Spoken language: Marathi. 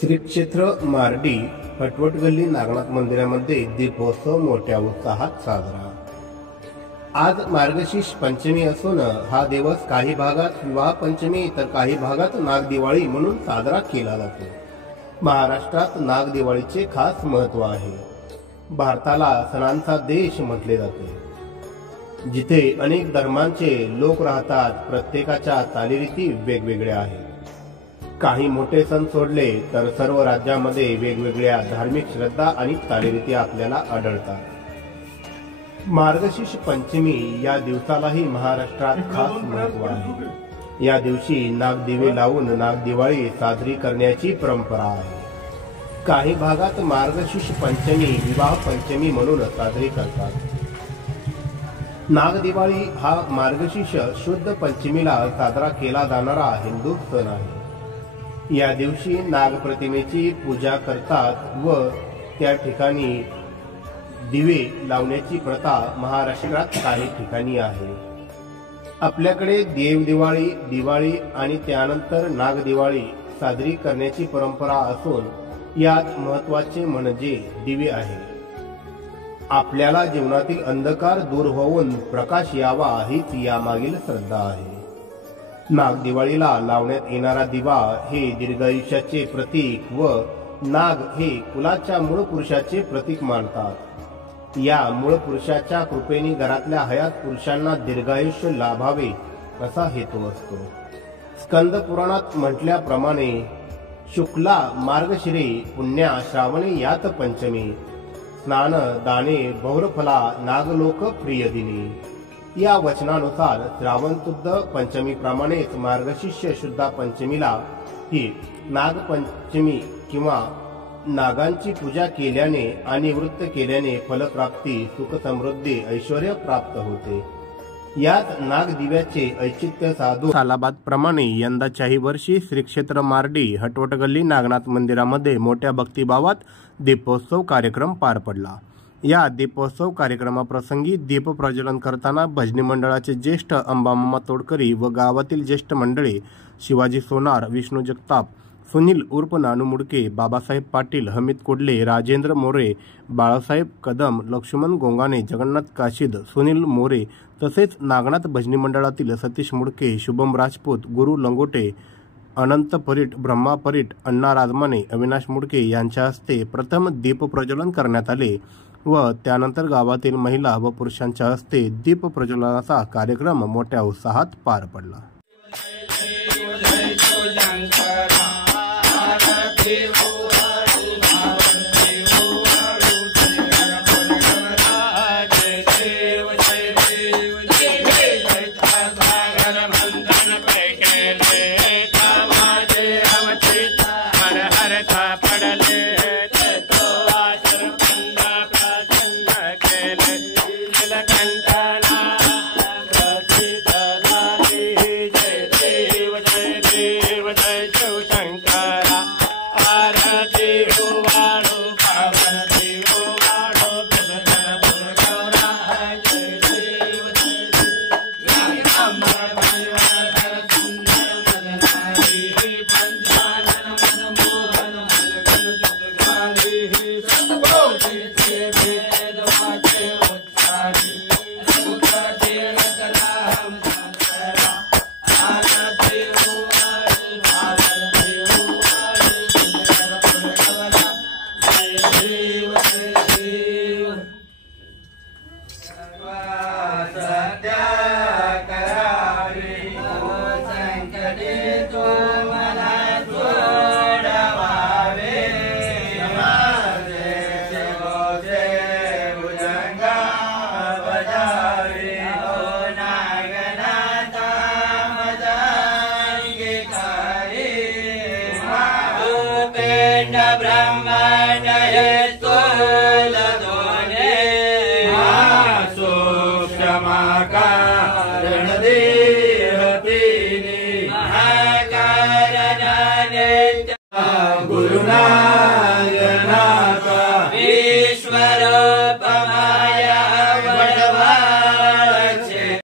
श्री क्षेत्र मार्डी हटवट गल्ली नागनाथ मंदिरामध्ये दीपोत्सव मोठ्या उत्साहात साजरा। आज मार्गशीर्ष पंचमी असून हा दिवस काही भागात विवाह पंचमी तर काही भागात नागदिवाळी म्हणून साजरा केला जातो। महाराष्ट्रात नागदिवाळीचे खास महत्त्व आहे। भारताला सणांचा देश म्हटले जाते। जिथे अनेक धर्मांचे लोक राहतात, प्रत्येकाच्या चालीरीती वेगवेगळ्या आहेत। काही मोठे सण सोडले तर सर्व राज्यामध्ये वेगवेगळ्या धार्मिक श्रद्धा आणि चालीरीती आपल्याला आढळतात। मार्गशीर्ष पंचमी या दिवसालाही महाराष्ट्रात खास महत्त्व आहे। या दिवशी नागदिवे लावून नागदिवाळी साजरी करण्याची परंपरा आहे। काही भागात मार्गशीर्ष पंचमी विवाह पंचमी म्हणून साजरी करतात। नागदिवाळी हा मार्गशीर्ष शुद्ध पंचमीला साजरा केला जाणारा हिंदू सण आहे। या दिवशी नागप्रतिमेची पूजा करतात व त्या ठिकाणी दिवे लावण्याची प्रथा महाराष्ट्रात काही ठिकाणी आहे। आपल्याकडे देवदिवाळी, दिवाळी आणि त्यानंतर नागदिवाळी साजरी करण्याची परंपरा असून यात महत्त्वाचे म्हणजे दिवे आहे। आपल्याला जीवनातील अंधकार दूर होऊन प्रकाश यावा हीच यामागील श्रद्धा आहे। नागदिवाळीला लावण्यात येणारा दिवा हे दीर्घायुष्याचे प्रतीक व नाग हे कुलाच्या मूळ पुरुषाचे प्रतीक मानतात। या मूळ पुरुषाच्या कृपेने घरातल्या हयात पुरुषांना दीर्घायुष्य लाभावे असा हेतू असतो। स्कंद पुराणात म्हटल्याप्रमाणे शुक्ला मार्गशिरे पुण्या श्रावणे यात पंचमी स्नान दाने बहुरफला नागलोक प्रिय दिनी। या वचनानुसार श्रावण शुद्ध पंचमी प्रमाणेच मार्गशीर्ष शुद्ध पंचमीला ही नागपंचमी किंवा नागांची पूजा केल्याने आणि व्रत केल्याने फलप्राप्ती, सुख समृद्धी, ऐश्वर्य प्राप्त होते। यात नागदिव्याचे औचित्य साधून सालाबाद प्रमाणे यंदाच्याही वर्षी श्री क्षेत्र मार्डी हटवट गल्ली नागनाथ मंदिरामध्ये मोठ्या भक्तिभावात दीपोत्सव कार्यक्रम पार पडला। या दीपोत्सव कार्यक्रमाप्रसंगी दीप प्रज्वलन करताना भजनी मंडळाचे ज्येष्ठ अंबामामा तोडकरी व गावातील ज्येष्ठ मंडळी शिवाजी सोनार, विष्णू जगताप, सुनील उर्फ नानू मुडके, बाबासाहेब पाटील, हमीद कोडले, राजेंद्र मोरे, बाळासाहेब कदम, लक्ष्मण गोंगाणे, जगन्नाथ काशीद, सुनील मोरे तसेच नागनाथ भजनी मंडळातील सतीश मुडके, शुभम राजपूत, गुरु लंगोटे, अनंत परीट, ब्रह्मा परीट, अण्णा राजमाने, अविनाश मुडके यांच्या हस्ते प्रथम दीप प्रज्वलन करण्यात आले व त्यानंतर गावातील महिला व पुरुषांच्या हस्ते दीप प्रज्वलनाचा कार्यक्रम मोठ्या उत्साहात पार पडला। Jai Shiv Shankara, Arati